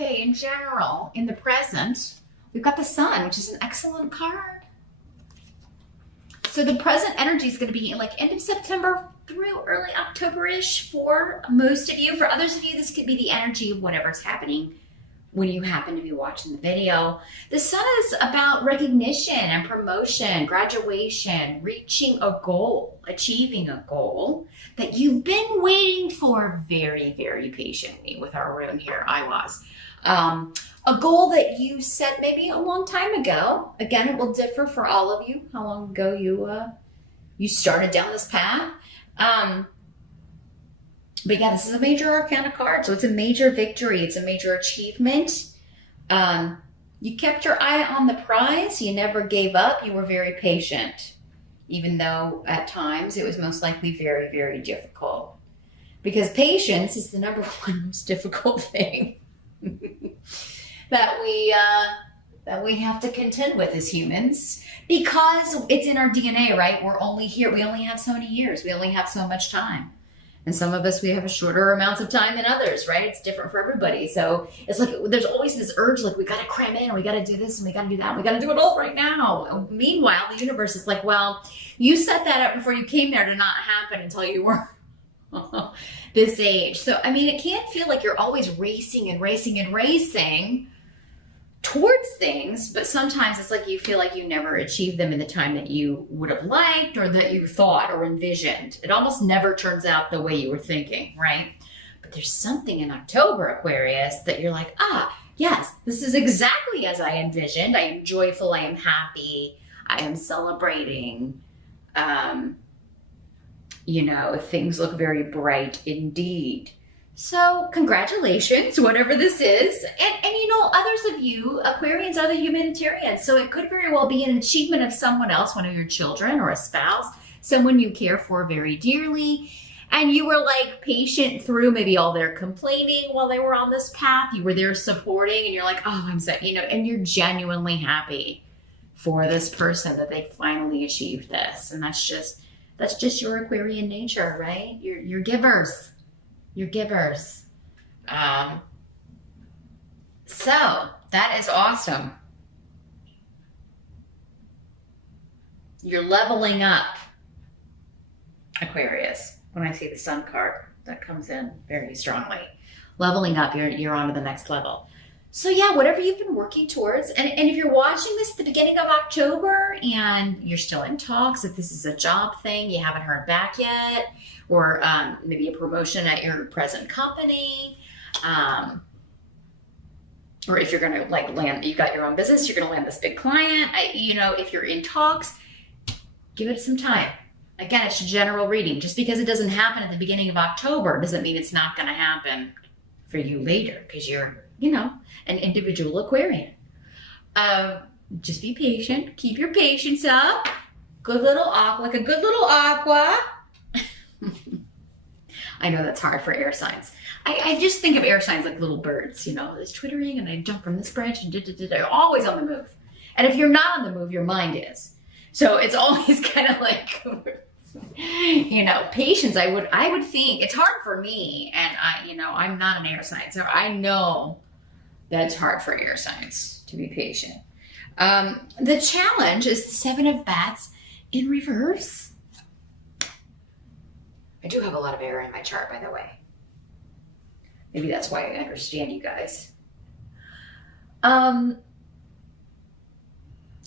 Okay, in general, in the present, we've got the sun, which is an excellent card. So the present energy is going to be like end of September through early October-ish for most of you. For others of you, this could be the energy of whatever's happening when you happen to be watching the video. The sun is about recognition and promotion, graduation, reaching a goal, achieving a goal that you've been waiting for very, very patiently. With our rune here, I was. A goal that you set maybe a long time ago. Again, it will differ for all of you, how long ago you started down this path. But yeah, this is a major arcana card, so it's a major victory. It's a major achievement. You kept your eye on the prize. You never gave up. You were very patient, even though at times it was most likely very, very difficult. Because patience is the number one most difficult thing that we have to contend with as humans, because it's in our DNA, right? We're only here. We only have so many years. We only have so much time. And some of us, we have a shorter amounts of time than others, right? It's different for everybody. So it's like there's always this urge, like we got to cram in, and we got to do this, and we got to do that. And we got to do it all right now. Meanwhile, the universe is like, well, you set that up before you came there to not happen until you were this age. So, I mean, it can't feel like you're always racing and racing and racing towards things, but sometimes it's like you feel like you never achieved them in the time that you would have liked or that you thought or envisioned. It almost never turns out the way you were thinking, right? But there's something in October, Aquarius, that you're like, yes, this is exactly as I envisioned. I am joyful, I am happy, I am celebrating. Things look very bright indeed. So congratulations, whatever this is. And others of you, Aquarians, are the humanitarians. So it could very well be an achievement of someone else, one of your children or a spouse, someone you care for very dearly. And you were like patient through maybe all their complaining while they were on this path. You were there supporting, and you're like, oh, I'm so, and you're genuinely happy for this person that they finally achieved this. And that's just your Aquarian nature, right? You're givers. You're givers. So that is awesome. You're leveling up, Aquarius. When I see the sun card, that comes in very strongly. Leveling up, you're on to the next level. So yeah, whatever you've been working towards, and if you're watching this at the beginning of October and you're still in talks, if this is a job thing, you haven't heard back yet, or maybe a promotion at your present company, or if you're gonna land, you got your own business, you're gonna land this big client, if you're in talks, give it some time. Again, it's a general reading. Just because it doesn't happen at the beginning of October doesn't mean it's not gonna happen for you later, because you're an individual Aquarian. Just be patient. Keep your patience up. Good little aqua, like a good little aqua. I know that's hard for air signs. I just think of air signs like little birds, it's twittering, and they jump from this branch and they're always on the move. And if you're not on the move, your mind is. So it's always kind of like, patience. I would think it's hard for me, and I'm not an air sign, so I know that's hard for air signs to be patient. The challenge is the Seven of Bats in reverse. I do have a lot of air in my chart, by the way. Maybe that's why I understand you guys.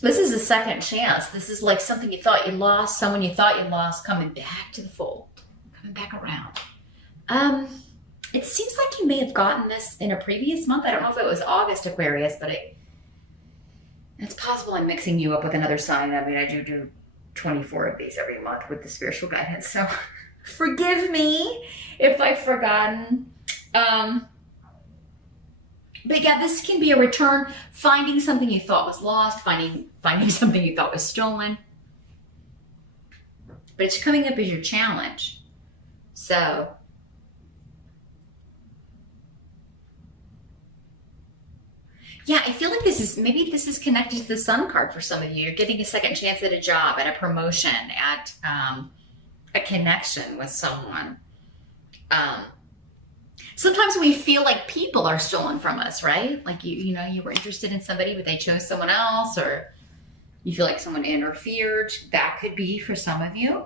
This is a second chance. This is like something you thought you lost, someone you thought you lost, coming back to the fold, coming back around. It seems like you may have gotten this in a previous month. I don't know if it was August, Aquarius, but it's possible I'm mixing you up with another sign. I mean, I do 24 of these every month with the spiritual guidance, so forgive me if I've forgotten. But yeah, this can be a return, finding something you thought was lost, finding something you thought was stolen. But it's coming up as your challenge. So yeah, I feel like this is connected to the sun card for some of you. You're getting a second chance at a job, at a promotion, at a connection with someone. Sometimes we feel like people are stolen from us, right? Like you were interested in somebody, but they chose someone else, or you feel like someone interfered. That could be for some of you.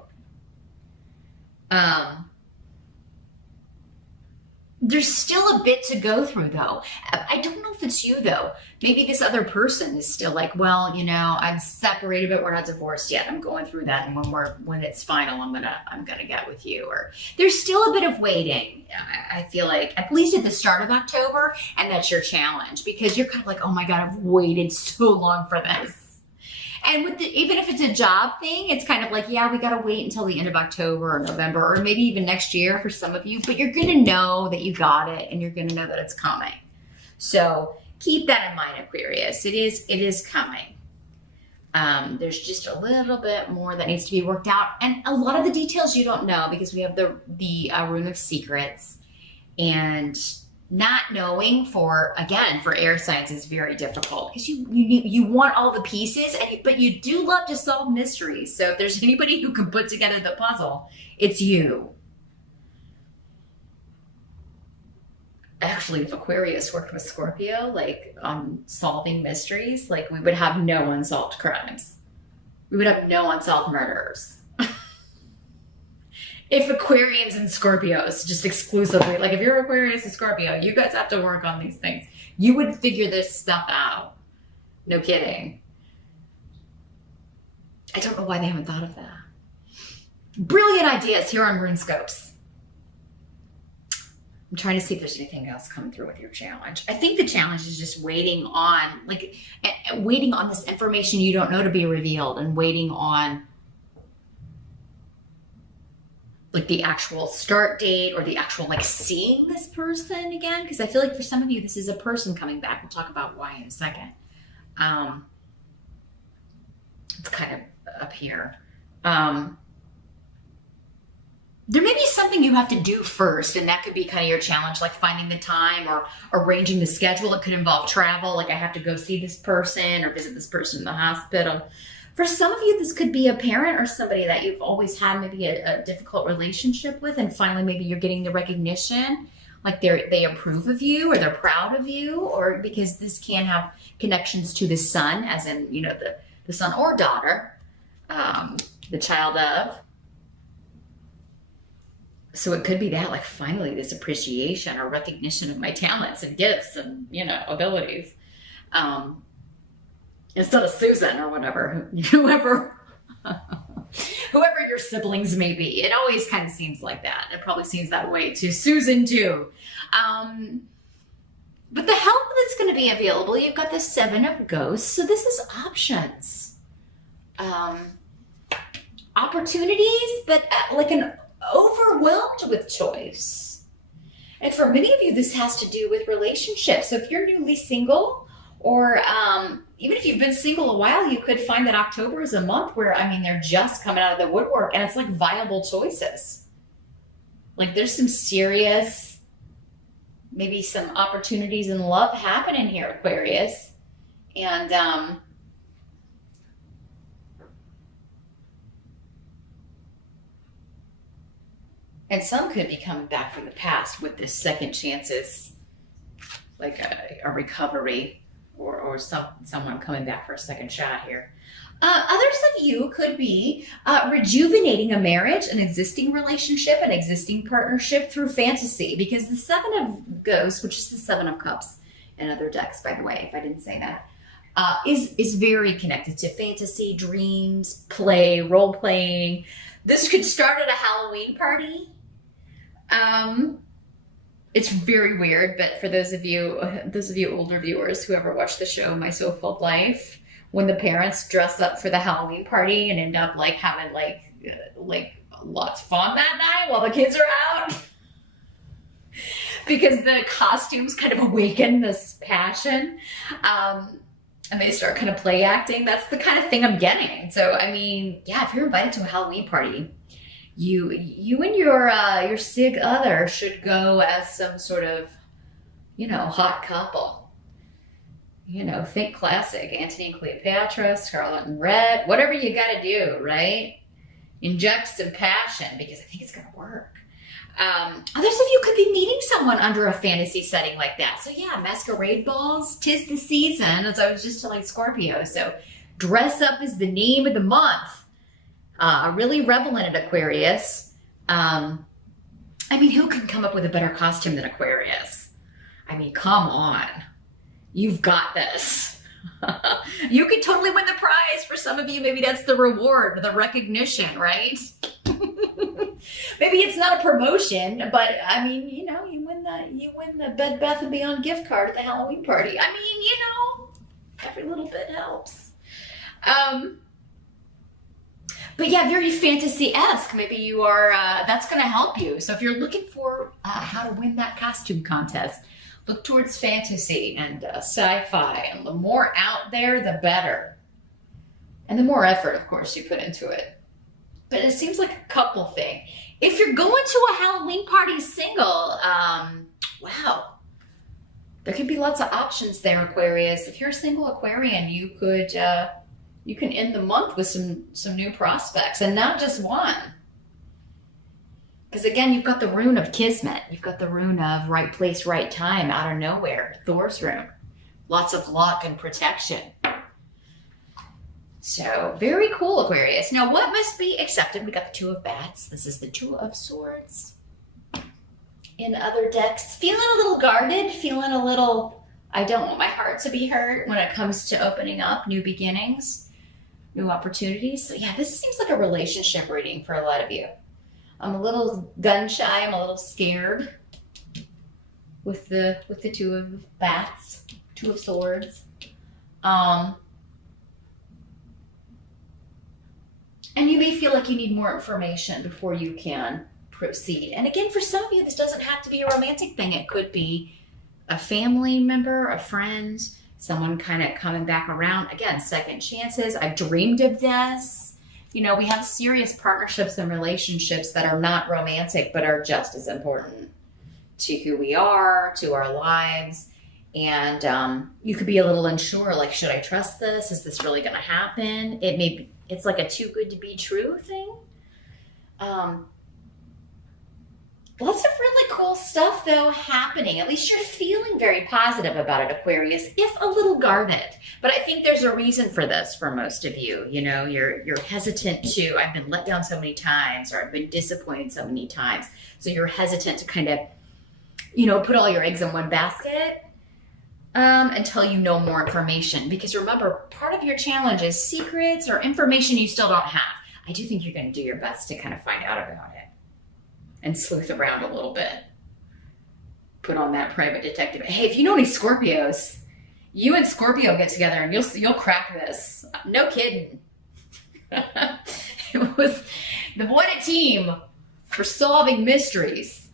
There's still a bit to go through, though. I don't know if it's you, though. Maybe this other person is still like, well, I'm separated, but we're not divorced yet. I'm going through that, and when it's final, I'm gonna get with you. Or there's still a bit of waiting. I feel like, at least at the start of October, and that's your challenge, because you're kind of like, oh my God, I've waited so long for this. And even if it's a job thing, it's kind of like, yeah, we got to wait until the end of October or November, or maybe even next year for some of you, but you're going to know that you got it, and you're going to know that it's coming. So keep that in mind, Aquarius. It is coming. There's just a little bit more that needs to be worked out. And a lot of the details you don't know, because we have the Room of Secrets, and not knowing for air signs is very difficult, because you want all the pieces, but you do love to solve mysteries. So if there's anybody who can put together the puzzle, it's you. Actually, if Aquarius worked with Scorpio, like on solving mysteries, like we would have no unsolved crimes. We would have no unsolved murders. If Aquarians and Scorpios just exclusively, like if you're Aquarius and Scorpio, you guys have to work on these things. You would figure this stuff out. No kidding. I don't know why they haven't thought of that. Brilliant ideas here on RuneScopes. I'm trying to see if there's anything else coming through with your challenge. I think the challenge is just waiting on this information you don't know to be revealed, and waiting on like the actual start date, or the actual seeing this person again. Because I feel like for some of you, this is a person coming back. We'll talk about why in a second. It's kind of up here. There may be something you have to do first, and that could be kind of your challenge, like finding the time or arranging the schedule. It could involve travel, like I have to go see this person or visit this person in the hospital. For some of you, this could be a parent or somebody that you've always had maybe a difficult relationship with, and finally maybe you're getting the recognition, like they approve of you, or they're proud of you, or because this can have connections to the son, as in, the son or daughter, the child of. So it could be that, like, finally this appreciation or recognition of my talents and gifts and, abilities. Instead of Susan or whatever, whoever your siblings may be. It always kind of seems like that. It probably seems that way to Susan too. But the help that's going to be available, you've got the Seven of Ghosts. So this is options. Opportunities, but like an overwhelmed with choice. And for many of you, this has to do with relationships. So if you're newly single, or even if you've been single a while, you could find that October is a month where, they're just coming out of the woodwork, and it's like viable choices. Like there's some serious, maybe some opportunities in love happening here, Aquarius. And some could be coming back from the past with this second chances, like a recovery, or someone coming back for a second shot here. Others of you could be rejuvenating a marriage, an existing relationship, an existing partnership through fantasy, because the Seven of Ghosts, which is the Seven of Cups in other decks, by the way, if I didn't say that, is very connected to fantasy, dreams, play, role playing. This could start at a Halloween party. It's very weird, but for those of you older viewers who ever watched the show My So-Called Life, when the parents dress up for the Halloween party and end up like having like lots of fun that night while the kids are out, because the costumes kind of awaken this passion, and they start kind of play acting. That's the kind of thing I'm getting. So yeah, if you're invited to a Halloween party, you and your sig other should go as some sort of, hot couple. Think classic, Antony and Cleopatra, Scarlet and Red, whatever you got to do, right? Inject some passion, because I think it's going to work. Others of you could be meeting someone under a fantasy setting like that. So yeah, masquerade balls, 'tis the season, as I was just telling Scorpio. So dress up is the name of the month. Really revel in it, Aquarius. I mean, who can come up with a better costume than Aquarius? I mean, come on. You've got this. You could totally win the prize. For some of you, maybe that's the reward, the recognition, right? Maybe it's not a promotion, but I mean, you know, you win the Bed Bath & Beyond gift card at the Halloween party. I mean, you know, every little bit helps. But yeah, very fantasy-esque. Maybe you are, that's going to help you. So if you're looking for how to win that costume contest, look towards fantasy and sci-fi. And the more out there, the better. And the more effort, of course, you put into it. But it seems like a couple thing. If you're going to a Halloween party single, wow. There could be lots of options there, Aquarius. If you're a single Aquarian, you could, you can end the month with some new prospects, and not just one. Because again, you've got the rune of Kismet. You've got the rune of right place, right time, out of nowhere. Thor's rune. Lots of luck and protection. So, very cool, Aquarius. Now, what must be accepted? We got the Two of Bats. This is the Two of Swords. In other decks, feeling a little guarded, feeling a little, I don't want my heart to be hurt when it comes to opening up new beginnings, new opportunities. So yeah, this seems like a relationship reading for a lot of you. I'm a little gun shy. I'm a little scared with the Two of Bats, Two of Swords. And you may feel like you need more information before you can proceed. And again, for some of you, this doesn't have to be a romantic thing. It could be a family member, a friend, someone kind of coming back around. Again, second chances. I dreamed of this. You know, we have serious partnerships and relationships that are not romantic, but are just as important to who we are, to our lives. And you could be a little unsure, like, should I trust this? Is this really going to happen? It's like a too good to be true thing. Lots of really cool stuff, though, happening. At least you're feeling very positive about it, Aquarius, if a little guarded. But I think there's a reason for this for most of you. You know, you're hesitant to, I've been let down so many times, or I've been disappointed so many times. So you're hesitant to kind of, you know, put all your eggs in one basket until you know more information. Because remember, part of your challenge is secrets or information you still don't have. I do think you're going to do your best to kind of find out about it and sleuth around a little bit. Put on that private detective. Hey, if you know any Scorpios, you and Scorpio get together and you'll crack this. No kidding. It was what a team for solving mysteries.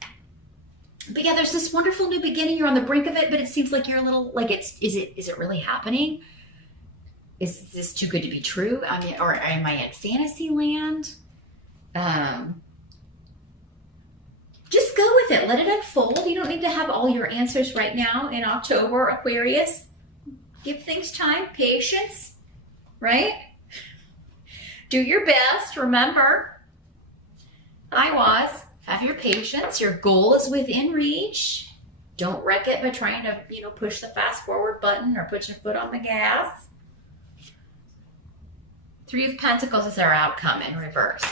But yeah, there's this wonderful new beginning. You're on the brink of it, but it seems like you're a little like is it really happening? Is this too good to be true? I mean, or am I in fantasy land? Just go with it. Let it unfold. You don't need to have all your answers right now in October, Aquarius. Give things time, patience, right? Do your best. Remember, have your patience. Your goal is within reach. Don't wreck it by trying to, push the fast forward button or put your foot on the gas. Three of Pentacles is our outcome in reverse.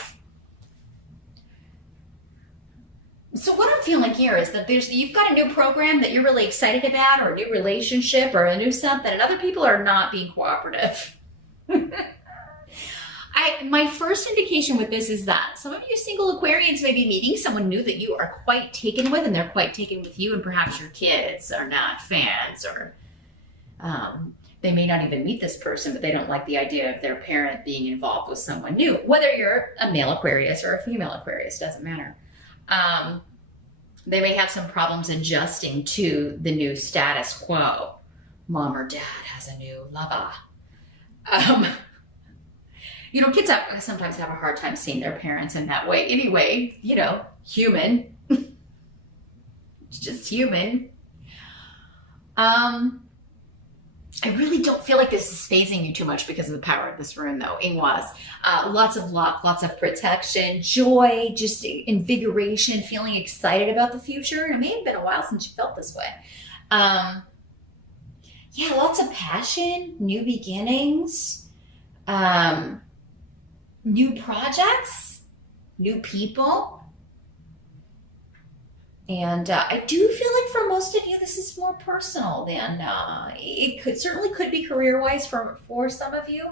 So what I'm feeling here is that you've got a new program that you're really excited about, or a new relationship, or a new something, and other people are not being cooperative. My first indication with this is that some of you single Aquarians may be meeting someone new that you are quite taken with, and they're quite taken with you, and perhaps your kids are not fans, or they may not even meet this person, but they don't like the idea of their parent being involved with someone new. Whether you're a male Aquarius or a female Aquarius, doesn't matter. They may have some problems adjusting to the new status quo. Mom or dad has a new lover. Kids sometimes have a hard time seeing their parents in that way. Anyway, human. It's just human. I really don't feel like this is phasing you too much because of the power of this rune, though. It was. Lots of luck, lots of protection, joy, just invigoration, feeling excited about the future. And it may have been a while since you felt this way. Yeah, lots of passion, new beginnings, new projects, new people. And I do feel like for most of you, this is more personal than it certainly could be career-wise for some of you.